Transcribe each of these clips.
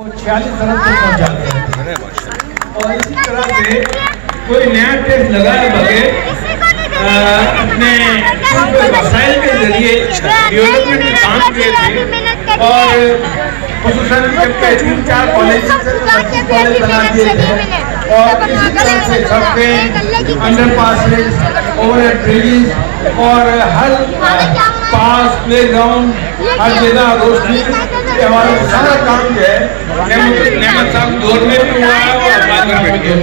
46 अरब तक पहुँचा गया। और इसी तरह से कोई नया टेस्ट लगाए बगैर अपने वसाइल के जरिए डेवलपमेंट में काम किए थे और खुसूसन जबकि 3-4 कॉलेज बना दिए थे और इसी तरह से सबके अंडर पासेज ओवर ब्रिजेस और हर पास प्ले ग्राउंड हर जगह रोशनी के हमारे सारा काम जो है नेमत साहब दौर में भी हुआ है और बाद में बैठ गए।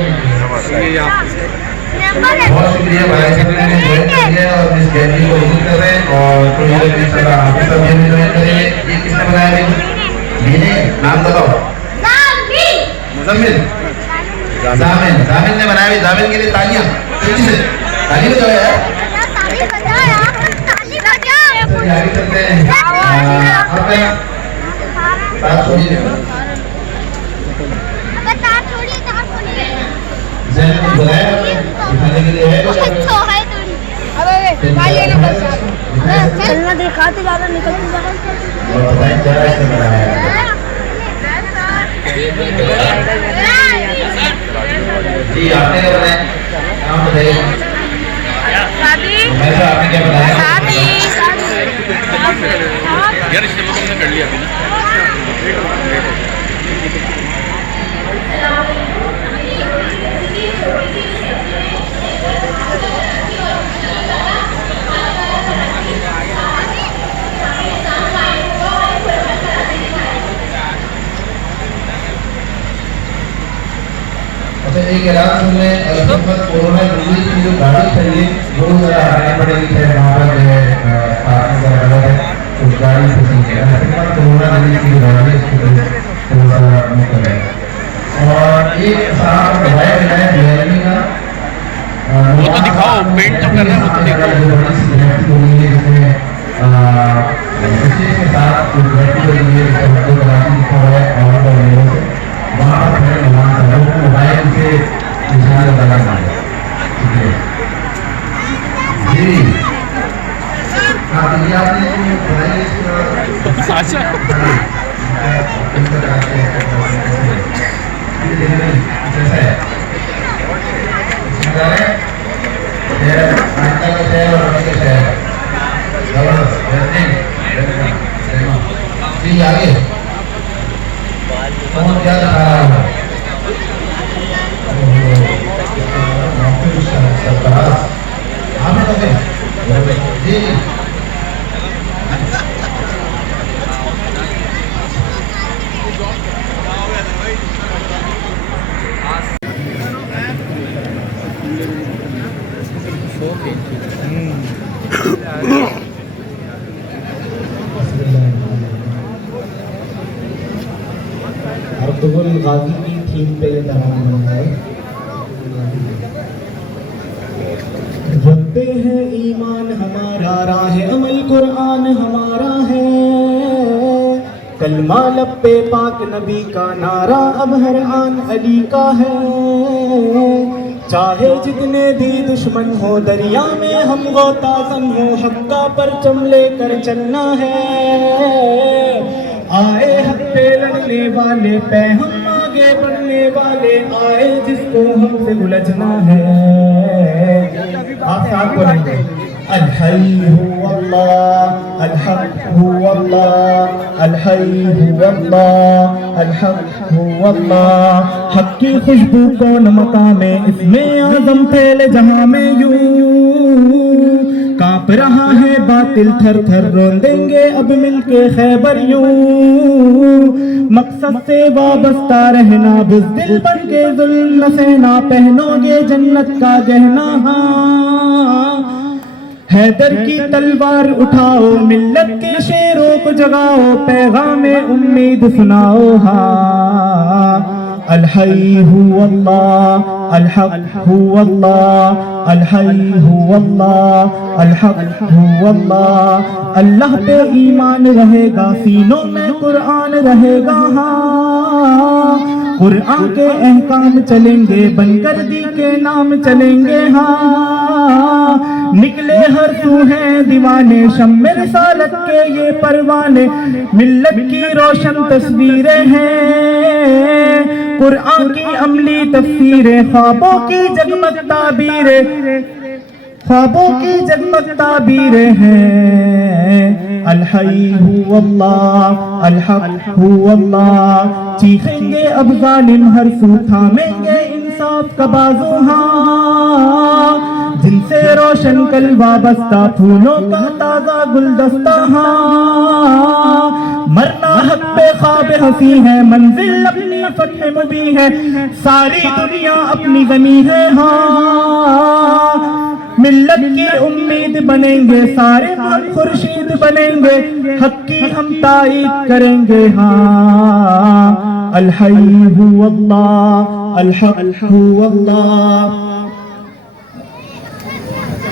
बहुत शुक्रिया भाई साहब ने ज्वाइन कर लिया और इस गैलरी को विजिट कर रहे हैं और कोई इंशाल्लाह आप सब ये भी ज्वाइन करेंगे। ये किसने बनाया भाई? मैंने नाम बताओ। मुजम्मिल जामिल ने बनाया भाई। जामिल के लिए तालियां तेजी से ताली बजाओ यार। आगे चलते हैं। बात छोड़िए बुलाया दिखाने के लिए है चलना दिखाते ज्यादा निकलते और बताएं क्या इसने बनाया है। जी आपने क्या बनाया? नाम बताइए। आपने क्या बनाया? यार इसने तुमने कर लिया अभी ना। अच्छा एक ऐलान सुनने कोरोना डिजीज की जो गाड़ी चाहिए वो जरा हटानी पड़ेगी है वहाँ पर जो है पार्किंग का अलग है उस गाड़ी से चाहिए कोरोना डिजीज की जो गाड़ी है उसको थोड़ा सा मुक्त है। और एक साथ दवाई मिला है DRV का वो तो दिखाओ पेंट तो कर रहे हैं वो तो दिखाओ। के साथ जो बैटरी के लिए लिखा हुआ है और वहाँ पर खड़े मोबाइल से निशान लगाना है। ठीक है जी हाँ तो ये आपने बताया आगे कौन क्या दिखा रहा है? जी अर्तुगरुल गाजी की थीम पे ये तराना है। रखते हैं ईमान हमारा राह अमल कुरान हमारा है। कलमा लब पे पाक नबी का नारा अब हर आन अली का है। चाहे जितने भी दुश्मन हो दरिया में हम गोताज़न हो हक्का परचम लेकर चलना है। आए हक पे लड़ने वाले पे हम आगे बढ़ने वाले आए जिसको हमसे उलझना है। आप साथ बोलेंगे अल हय्य हुवल्लाह अल हक हुवल्लाह अल हय्य हुवल्लाह अल हक हुवल्लाह। हक की खुशबू कौन मकामे इसमें आज़म फैले जहां में यूं कांप रहा है बातिल थर थर रोंदेंगे अब मिलके खैबर यूं। मकसद से वाबस्ता रहना बुज़दिल बन के जुल्म न सहना पहनोगे जन्नत का गहना। हैदर की तलवार उठाओ मिल्लत के शेरों को जगाओ पैगामे उम्मीद सुनाओ। हाँ अल हय्य हुवल्लाह अल हक हुवल्लाह अल हय्य हुवल्लाह अल हक हुवल्लाह। अल्लाह पे ईमान रहेगा सीनों में कुरान रहेगा। हाँ कुरान के अहकाम चलेंगे बनकर दी के नाम चलेंगे। हाँ निकले हर सू हैं दीवाने शम्मे रिसालत के ये परवाने मिल्लत की रोशन तस्वीरें हैं। कुरान की अमली तफसीरें, ख्वाबों की जगमग ताबीरें, ख्वाबों की जगमग ताबीरें हैं। अल हई हुवल्लाह, अल हक हुवल्लाह। चीखेंगे अब जालिम हर सू, थामेंगे इंसाफ का बाजू हाँ। जिनसे रोशन कल वाबस्ता, फूलों का ताजा गुलदस्ता हाँ। मरना हक पे ख्वाब हसी है, मंजिल अपनी फतह मुबी है। सारी दुनिया अपनी गमी है हाँ। मिल्लत की उम्मीद बनेंगे, सारे हम खुर्शीद बनेंगे। हक की हम ताईद करेंगे हाँ। अल हई हुवल्लाह, अल हक हुवल्लाह।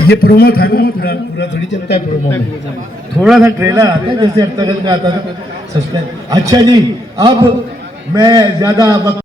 ये प्रोमो था ना, पूरा पूरा थोड़ी चलता है प्रोमो में, थोड़ा सा ट्रेलर आता है जैसे अर्तगल का आता था सस्पेंस। अच्छा जी, अब मैं ज्यादा वक्त